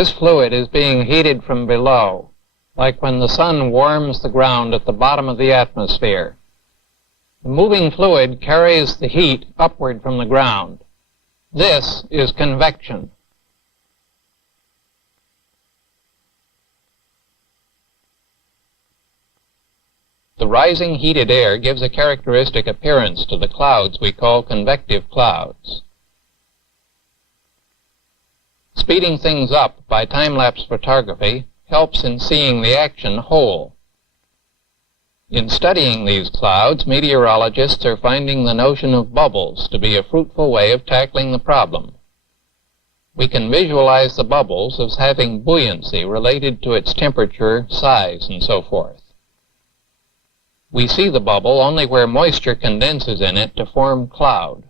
This fluid is being heated from below, like when the sun warms the ground at the bottom of the atmosphere. The moving fluid carries the heat upward from the ground. This is convection. The rising heated air gives a characteristic appearance to the clouds we call convective clouds. Speeding things up by time-lapse photography helps in seeing the action whole. In studying these clouds, meteorologists are finding the notion of bubbles to be a fruitful way of tackling the problem. We can visualize the bubbles as having buoyancy related to its temperature, size, and so forth. We see the bubble only where moisture condenses in it to form cloud.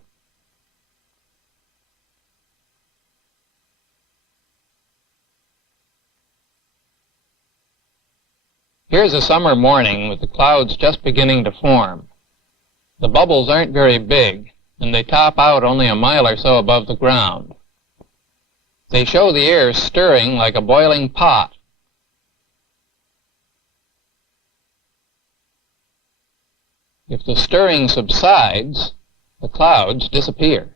Here's a summer morning with the clouds just beginning to form. The bubbles aren't very big, and they top out only a mile or so above the ground. They show the air stirring like a boiling pot. If the stirring subsides, the clouds disappear.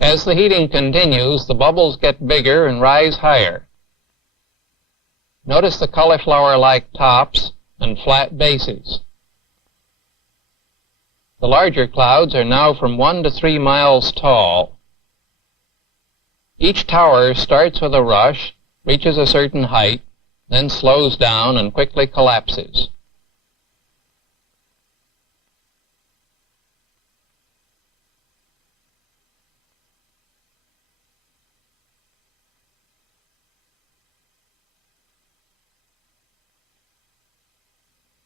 As the heating continues, the bubbles get bigger and rise higher. Notice the cauliflower-like tops and flat bases. The larger clouds are now from 1 to 3 miles tall. Each tower starts with a rush, reaches a certain height, then slows down and quickly collapses.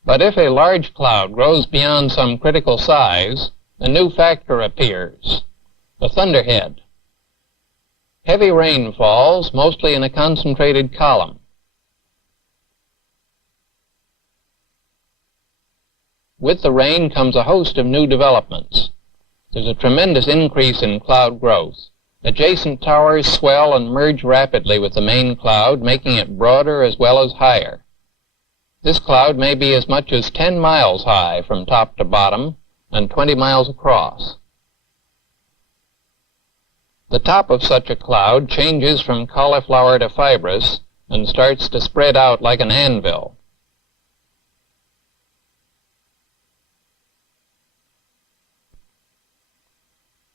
But if a large cloud grows beyond some critical size, a new factor appears, the thunderhead. Heavy rain falls, mostly in a concentrated column. With the rain comes a host of new developments. There's a tremendous increase in cloud growth. Adjacent towers swell and merge rapidly with the main cloud, making it broader as well as higher. This cloud may be as much as 10 miles high from top to bottom and 20 miles across. The top of such a cloud changes from cauliflower to fibrous and starts to spread out like an anvil.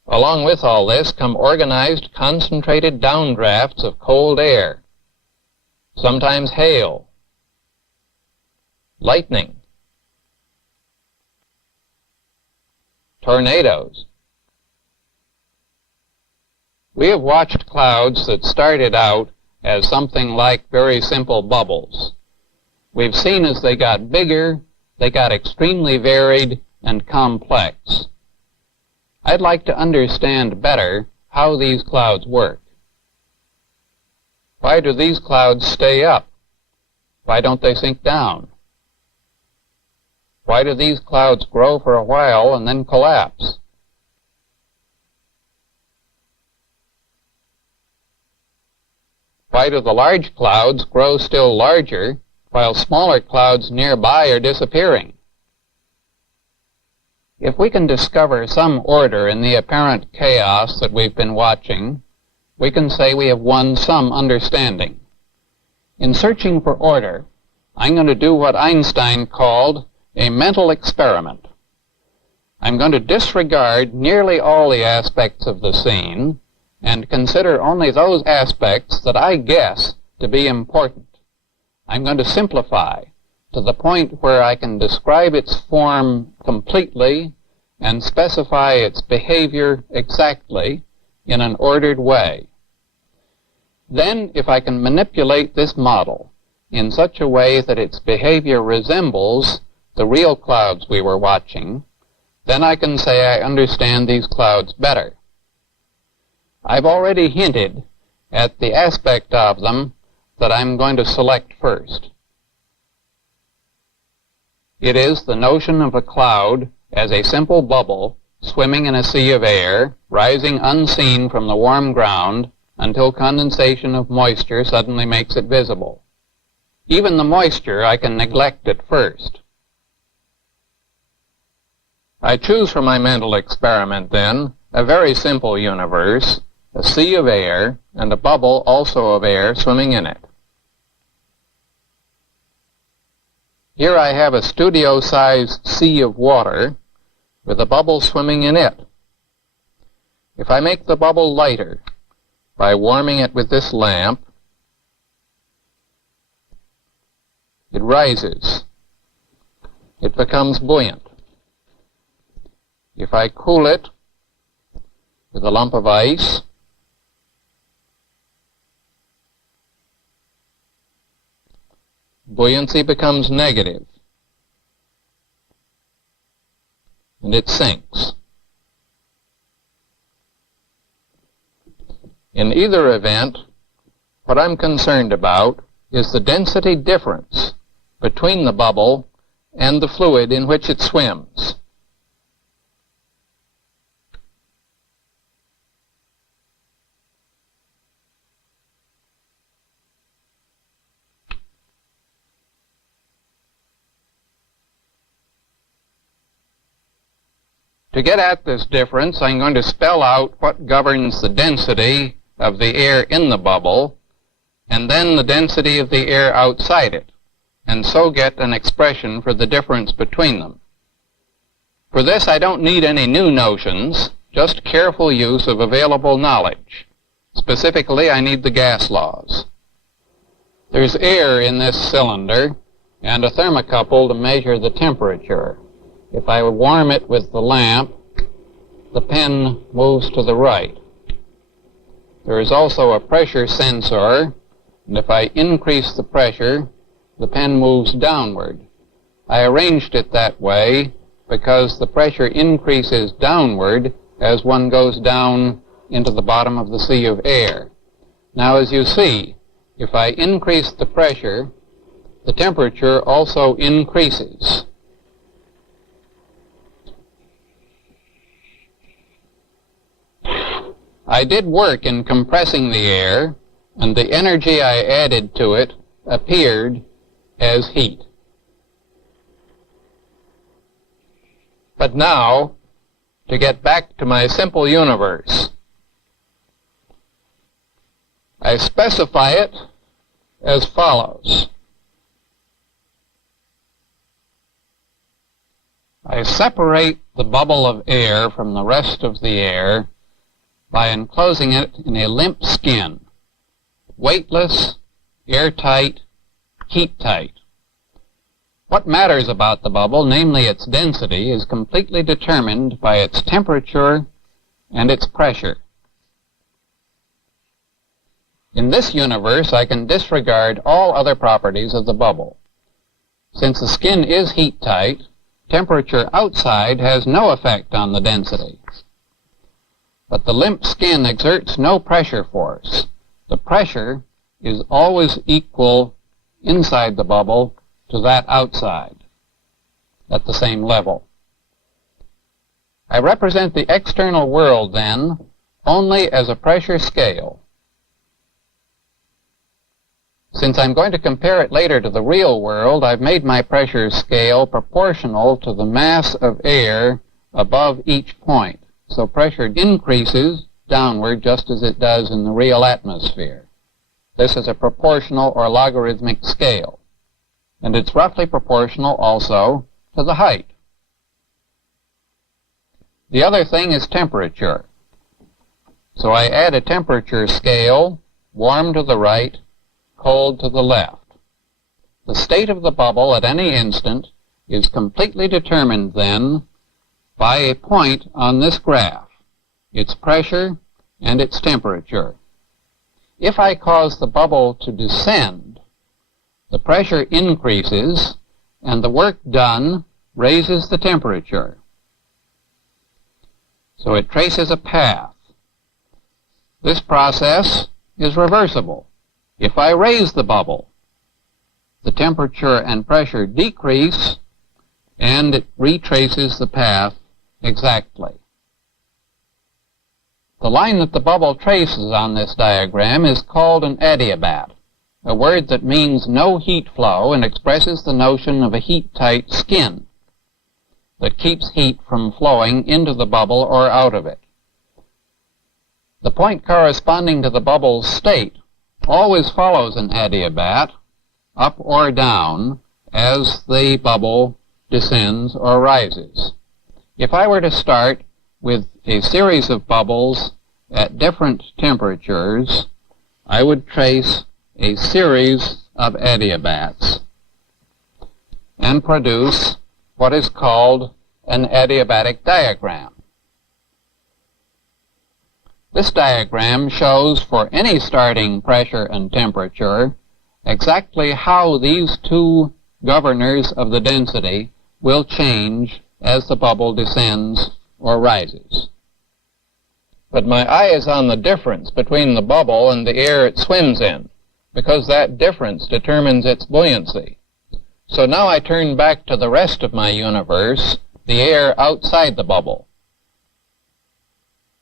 Along with all this come organized, concentrated downdrafts of cold air, sometimes hail, lightning, tornadoes. We have watched clouds that started out as something like very simple bubbles. We've seen as they got bigger, they got extremely varied and complex. I'd like to understand better how these clouds work. Why do these clouds stay up? Why don't they sink down? Why do these clouds grow for a while and then collapse? Why do the large clouds grow still larger while smaller clouds nearby are disappearing? If we can discover some order in the apparent chaos that we've been watching, we can say we have won some understanding. In searching for order, I'm going to do what Einstein called a mental experiment. I'm going to disregard nearly all the aspects of the scene and consider only those aspects that I guess to be important. I'm going to simplify to the point where I can describe its form completely and specify its behavior exactly in an ordered way. Then, if I can manipulate this model in such a way that its behavior resembles the real clouds we were watching, then I can say I understand these clouds better. I've already hinted at the aspect of them that I'm going to select first. It is the notion of a cloud as a simple bubble swimming in a sea of air, rising unseen from the warm ground until condensation of moisture suddenly makes it visible. Even the moisture I can neglect at first. I choose for my mental experiment, then, a very simple universe, a sea of air, and a bubble also of air swimming in it. Here I have a studio-sized sea of water with a bubble swimming in it. If I make the bubble lighter by warming it with this lamp, it rises. It becomes buoyant. If I cool it with a lump of ice, buoyancy becomes negative, and it sinks. In either event, what I'm concerned about is the density difference between the bubble and the fluid in which it swims. To get at this difference, I'm going to spell out what governs the density of the air in the bubble, and then the density of the air outside it, and so get an expression for the difference between them. For this, I don't need any new notions, just careful use of available knowledge. Specifically, I need the gas laws. There's air in this cylinder, and a thermocouple to measure the temperature. If I warm it with the lamp, the pen moves to the right. There is also a pressure sensor, and if I increase the pressure, the pen moves downward. I arranged it that way because the pressure increases downward as one goes down into the bottom of the sea of air. Now, as you see, if I increase the pressure, the temperature also increases. I did work in compressing the air, and the energy I added to it appeared as heat. But now, to get back to my simple universe, I specify it as follows. I separate the bubble of air from the rest of the air by enclosing it in a limp skin, weightless, airtight, heat-tight. What matters about the bubble, namely its density, is completely determined by its temperature and its pressure. In this universe, I can disregard all other properties of the bubble. Since the skin is heat-tight, temperature outside has no effect on the density. But the limp skin exerts no pressure force. The pressure is always equal inside the bubble to that outside at the same level. I represent the external world, then, only as a pressure scale. Since I'm going to compare it later to the real world, I've made my pressure scale proportional to the mass of air above each point. So pressure increases downward just as it does in the real atmosphere. This is a proportional or logarithmic scale. And it's roughly proportional also to the height. The other thing is temperature. So I add a temperature scale, warm to the right, cold to the left. The state of the bubble at any instant is completely determined then by a point on this graph, its pressure and its temperature. If I cause the bubble to descend, the pressure increases and the work done raises the temperature. So it traces a path. This process is reversible. If I raise the bubble, the temperature and pressure decrease, and it retraces the path exactly. The line that the bubble traces on this diagram is called an adiabat, a word that means no heat flow and expresses the notion of a heat-tight skin that keeps heat from flowing into the bubble or out of it. The point corresponding to the bubble's state always follows an adiabat, up or down, as the bubble descends or rises. If I were to start with a series of bubbles at different temperatures, I would trace a series of adiabats and produce what is called an adiabatic diagram. This diagram shows for any starting pressure and temperature exactly how these two governors of the density will change as the bubble descends or rises. But my eye is on the difference between the bubble and the air it swims in, because that difference determines its buoyancy. So now I turn back to the rest of my universe, the air outside the bubble.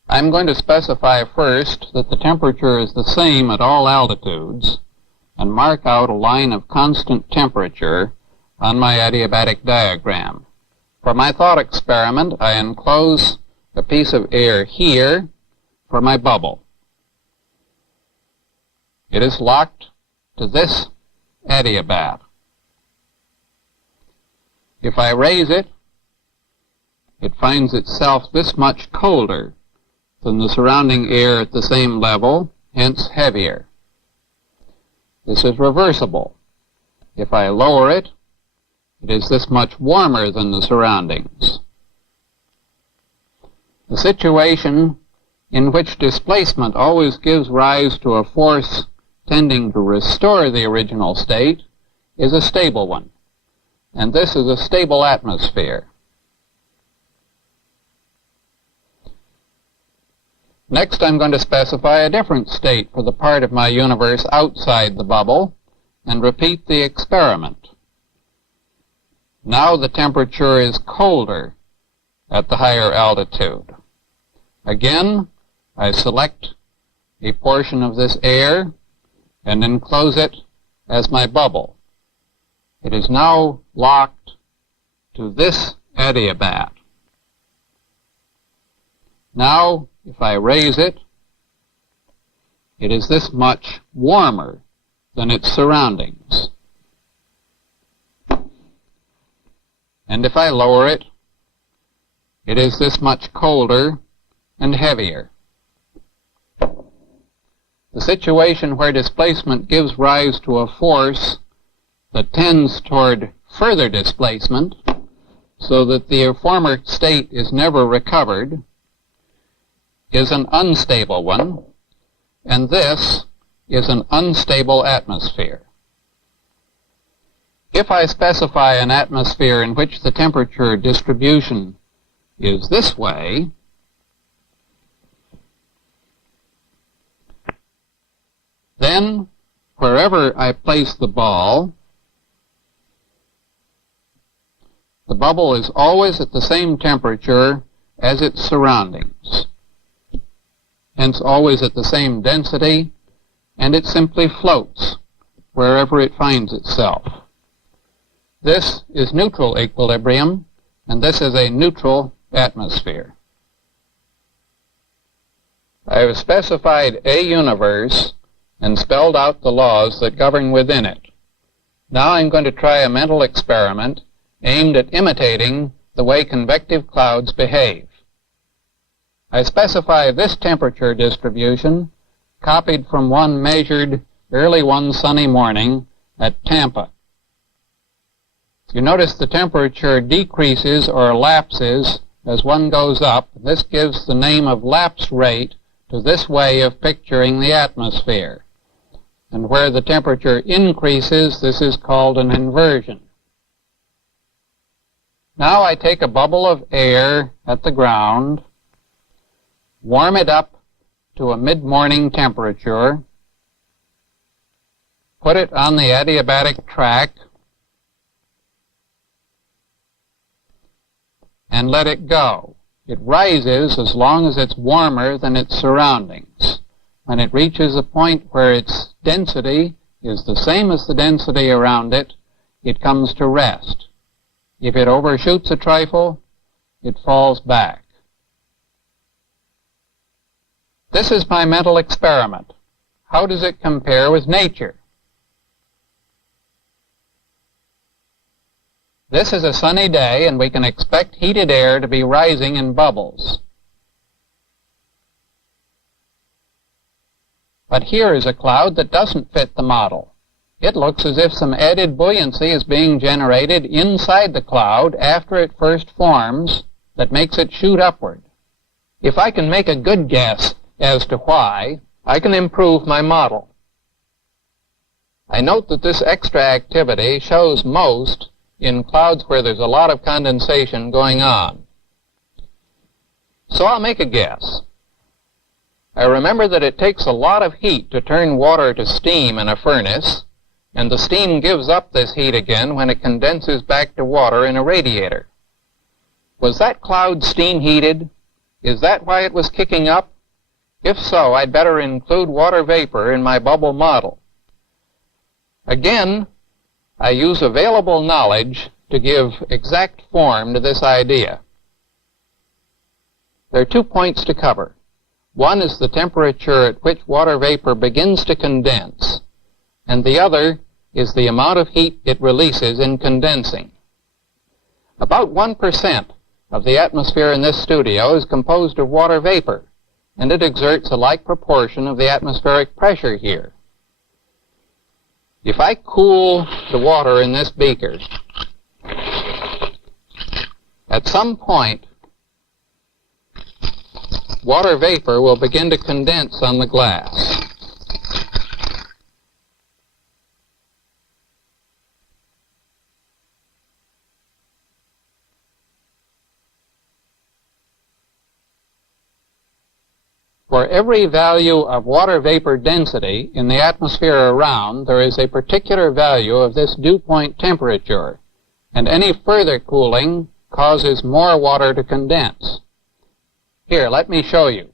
I'm going to specify first that the temperature is the same at all altitudes and mark out a line of constant temperature on my adiabatic diagram. For my thought experiment, I enclose a piece of air here for my bubble. It is locked to this adiabat. If I raise it, it finds itself this much colder than the surrounding air at the same level, hence heavier. This is reversible. If I lower it, it is this much warmer than the surroundings. The situation in which displacement always gives rise to a force tending to restore the original state is a stable one, and this is a stable atmosphere. Next, I'm going to specify a different state for the part of my universe outside the bubble and repeat the experiment. Now the temperature is colder at the higher altitude. Again, I select a portion of this air and enclose it as my bubble. It is now locked to this adiabat. Now, if I raise it, it is this much warmer than its surroundings. And if I lower it, it is this much colder and heavier. The situation where displacement gives rise to a force that tends toward further displacement so that the former state is never recovered is an unstable one, and this is an unstable atmosphere. If I specify an atmosphere in which the temperature distribution is this way, then wherever I place the ball, the bubble is always at the same temperature as its surroundings, hence always at the same density, and it simply floats wherever it finds itself. This is neutral equilibrium, and this is a neutral atmosphere. I have specified a universe and spelled out the laws that govern within it. Now I'm going to try a mental experiment aimed at imitating the way convective clouds behave. I specify this temperature distribution, copied from one measured early one sunny morning at Tampa. You notice the temperature decreases or lapses as one goes up. This gives the name of lapse rate to this way of picturing the atmosphere. And where the temperature increases, this is called an inversion. Now I take a bubble of air at the ground, warm it up to a mid-morning temperature, put it on the adiabatic track, and let it go. It rises as long as it's warmer than its surroundings. When it reaches a point where its density is the same as the density around it, it comes to rest. If it overshoots a trifle, it falls back. This is my mental experiment. How does it compare with nature? This is a sunny day, and we can expect heated air to be rising in bubbles. But here is a cloud that doesn't fit the model. It looks as if some added buoyancy is being generated inside the cloud after it first forms that makes it shoot upward. If I can make a good guess as to why, I can improve my model. I note that this extra activity shows most in clouds where there's a lot of condensation going on. So I'll make a guess. I remember that it takes a lot of heat to turn water to steam in a furnace, and the steam gives up this heat again when it condenses back to water in a radiator. Was that cloud steam heated? Is that why it was kicking up? If so, I'd better include water vapor in my bubble model. Again, I use available knowledge to give exact form to this idea. There are 2 points to cover. One is the temperature at which water vapor begins to condense, and the other is the amount of heat it releases in condensing. About 1% of the atmosphere in this studio is composed of water vapor, and it exerts a like proportion of the atmospheric pressure here. If I cool the water in this beaker, at some point, water vapor will begin to condense on the glass. For every value of water vapor density in the atmosphere around, there is a particular value of this dew point temperature, and any further cooling causes more water to condense. Here, let me show you.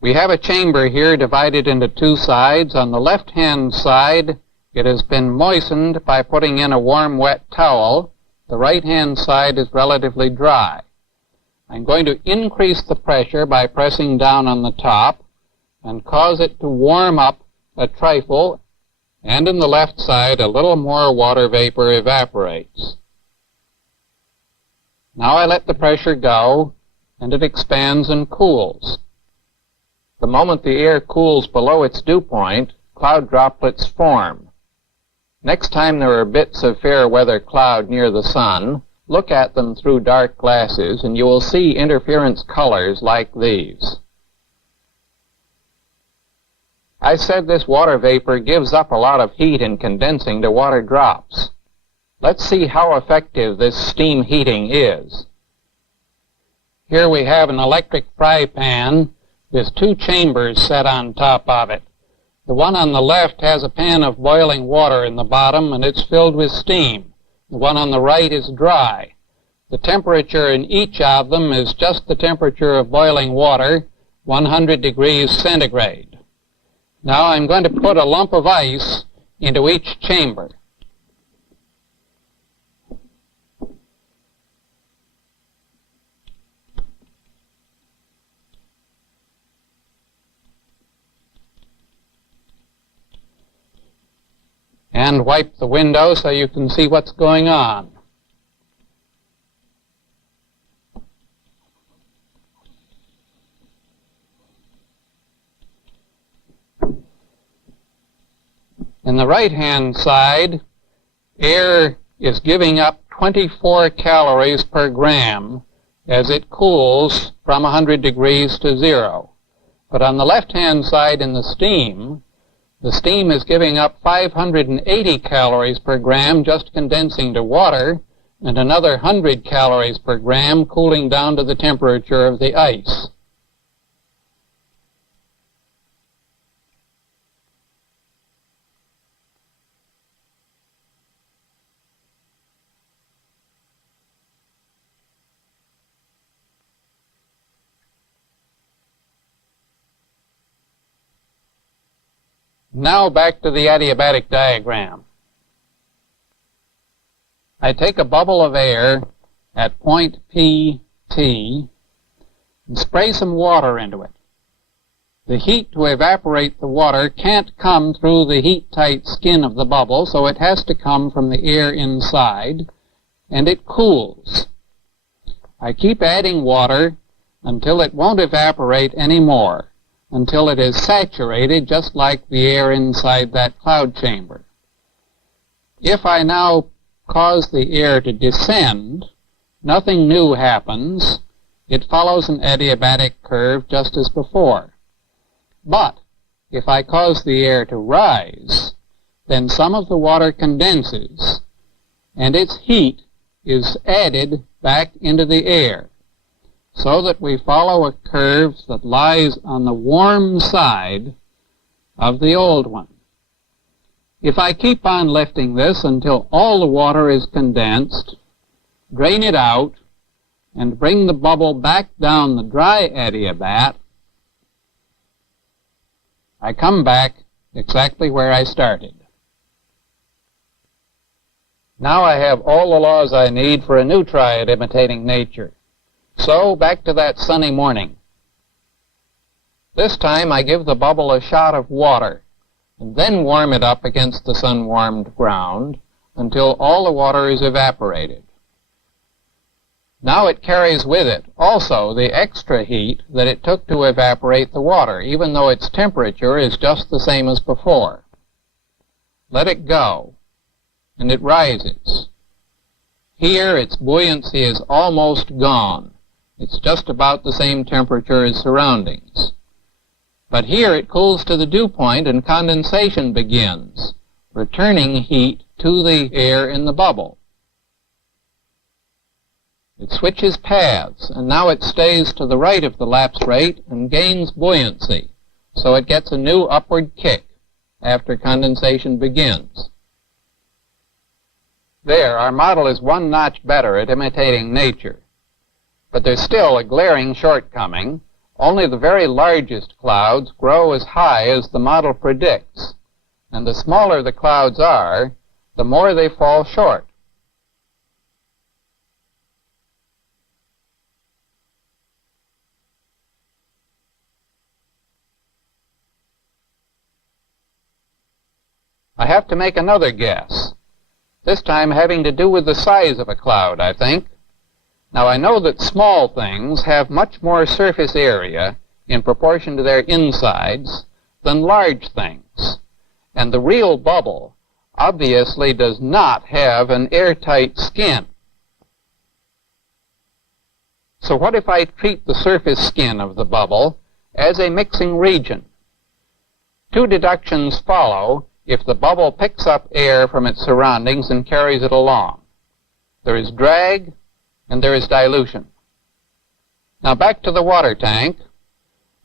We have a chamber here divided into 2 sides. On the left-hand side, it has been moistened by putting in a warm, wet towel. The right-hand side is relatively dry. I'm going to increase the pressure by pressing down on the top and cause it to warm up a trifle, and in the left side a little more water vapor evaporates. Now I let the pressure go, and it expands and cools. The moment the air cools below its dew point, cloud droplets form. Next time there are bits of fair weather cloud near the sun, look at them through dark glasses, and you will see interference colors like these. I said this water vapor gives up a lot of heat in condensing to water drops. Let's see how effective this steam heating is. Here we have an electric fry pan with 2 chambers set on top of it. The one on the left has a pan of boiling water in the bottom, and it's filled with steam. The one on the right is dry. The temperature in each of them is just the temperature of boiling water, 100 degrees centigrade. Now I'm going to put a lump of ice into each chamber. And wipe the window so you can see what's going on. In the right-hand side, air is giving up 24 calories per gram as it cools from 100 degrees to 0. But on the left-hand side in the steam is giving up 580 calories per gram just condensing to water, and another 100 calories per gram cooling down to the temperature of the ice. Now back to the adiabatic diagram. I take a bubble of air at point P, T, and spray some water into it. The heat to evaporate the water can't come through the heat-tight skin of the bubble, so it has to come from the air inside, and it cools. I keep adding water until it won't evaporate anymore, until it is saturated just like the air inside that cloud chamber. If I now cause the air to descend, nothing new happens. It follows an adiabatic curve just as before. But if I cause the air to rise, then some of the water condenses, and its heat is added back into the air, so that we follow a curve that lies on the warm side of the old one. If I keep on lifting this until all the water is condensed, drain it out, and bring the bubble back down the dry adiabat, I come back exactly where I started. Now I have all the laws I need for a new try at imitating nature. So, back to that sunny morning. This time I give the bubble a shot of water, and then warm it up against the sun-warmed ground until all the water is evaporated. Now it carries with it also the extra heat that it took to evaporate the water, even though its temperature is just the same as before. Let it go, and it rises. Here its buoyancy is almost gone. It's just about the same temperature as surroundings. But here it cools to the dew point and condensation begins, returning heat to the air in the bubble. It switches paths, and now it stays to the right of the lapse rate and gains buoyancy, so it gets a new upward kick after condensation begins. There, our model is one notch better at imitating nature. But there's still a glaring shortcoming. Only the very largest clouds grow as high as the model predicts, and the smaller the clouds are, the more they fall short. I have to make another guess, this time having to do with the size of a cloud, I think. Now, I know that small things have much more surface area in proportion to their insides than large things, and the real bubble obviously does not have an airtight skin. So what if I treat the surface skin of the bubble as a mixing region? Two deductions follow if the bubble picks up air from its surroundings and carries it along. There is drag and there is dilution. Now back to the water tank.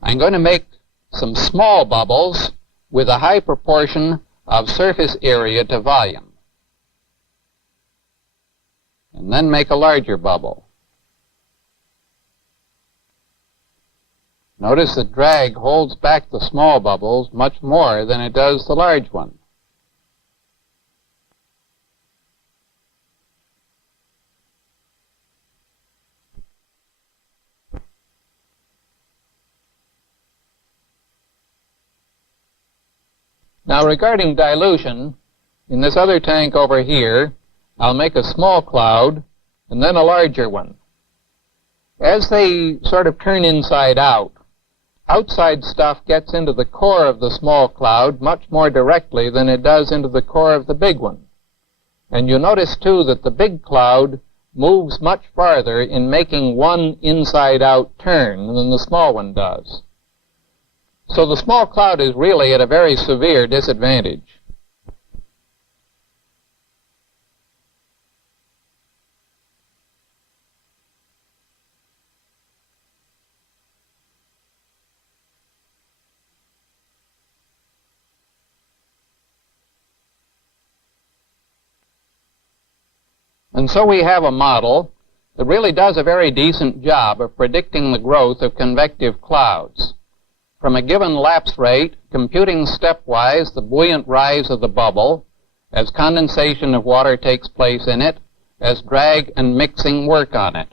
I'm going to make some small bubbles with a high proportion of surface area to volume. And then make a larger bubble. Notice that drag holds back the small bubbles much more than it does the large one. Now regarding dilution, in this other tank over here, I'll make a small cloud and then a larger one. As they sort of turn inside out, outside stuff gets into the core of the small cloud much more directly than it does into the core of the big one. And you'll notice, too, that the big cloud moves much farther in making one inside-out turn than the small one does. So the small cloud is really at a very severe disadvantage. And so we have a model that really does a very decent job of predicting the growth of convective clouds. from a given lapse rate, computing stepwise the buoyant rise of the bubble as condensation of water takes place in it, as drag and mixing work on it.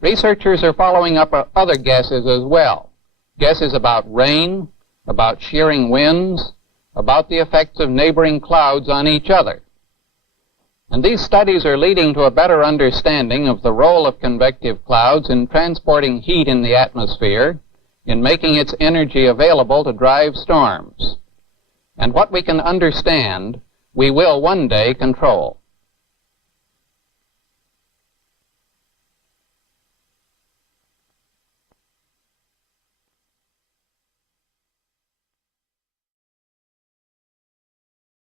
Researchers are following up other guesses as well. Guesses about rain, about shearing winds, about the effects of neighboring clouds on each other. And these studies are leading to a better understanding of the role of convective clouds in transporting heat in the atmosphere, in making its energy available to drive storms. And what we can understand, we will one day control.